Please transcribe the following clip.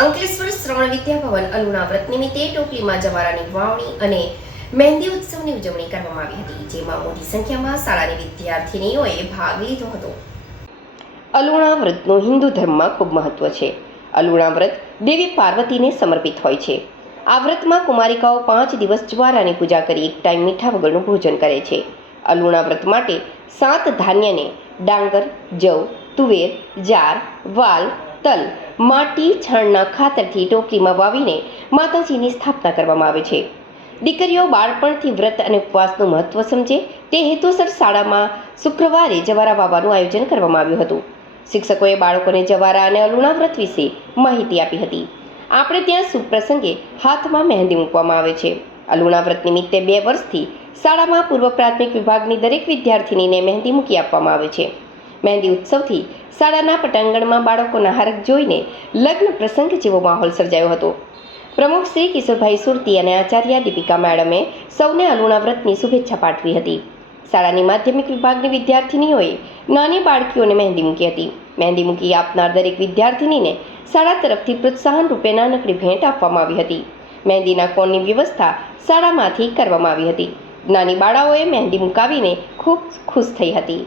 અંકલેશ્વર શ્રવણ વિદ્યા ભવન અલુણા વ્રત નિમિત્તે ટોપલીમાં જવારાની વાવણી અને મહેંદી ઉત્સવની ઉજવણી કરવામાં આવી હતી, જેમાં મોટી સંખ્યામાં શાળાની વિદ્યાર્થીનીઓએ ભાગ લીધો હતો। અલુણા વ્રતનું હિન્દુ ધર્મમાં ખૂબ મહત્વ છે। અલુણા વ્રત દેવી પાર્વતીને સમર્પિત હોય છે। આ વ્રતમાં કુમારિકાઓ 5 દિવસ જ્વારાની પૂજા કરી એક ટાઈમ મીઠા વગરનું ભોજન કરે છે। અલુણા વ્રત માટે 7 ધાન્યને ડાંગર, જવ, તુવેર, જાર, વાલ, તલ, માટી, છાણના ખાતરથી ટોપલીમાં વાવીને માતાજીની સ્થાપના કરવામાં આવે છે। દીકરીઓ બાળપણથી વ્રત અને ઉપવાસનું મહત્વ સમજે તે હેતુસર શાળામાં શુક્રવારે જવારા વાવવાનું આયોજન કરવામાં આવ્યું હતું। શિક્ષકોએ બાળકોને જવારા અને અલુણા વ્રત વિશે માહિતી આપી હતી। આપણે ત્યાં શુભ પ્રસંગે હાથમાં મહેંદી મૂકવામાં આવે છે। અલુણા વ્રત નિમિત્તે 2 વર્ષથી શાળામાં પૂર્વ પ્રાથમિક વિભાગની દરેક વિદ્યાર્થીનીને મહેંદી મૂકી આપવામાં આવે છે। મહેંદી ઉત્સવથી શાળાના પટાંગણમાં બાળકોના હરખ જોઈને લગ્ન પ્રસંગ જેવો માહોલ સર્જાયો હતો। પ્રમુખ શ્રી કિશોરભાઈ સુરતી અને આચાર્ય દીપિકા મેડમે સૌને અલુણા વ્રતની શુભેચ્છા પાઠવી હતી। શાળાની માધ્યમિક વિભાગની વિદ્યાર્થીનીઓએ નાની બાળકીઓને મહેંદી મૂકી હતી। મહેંદી મૂકી આપનાર દરેક વિદ્યાર્થીનીને શાળા તરફથી પ્રોત્સાહન રૂપે નાનકડી ભેટ આપવામાં આવી હતી। મહેંદીના કોણની વ્યવસ્થા શાળામાંથી કરવામાં આવી હતી। નાની બાળાઓએ મહેંદી મુકાવીને ખૂબ ખુશ થઈ હતી।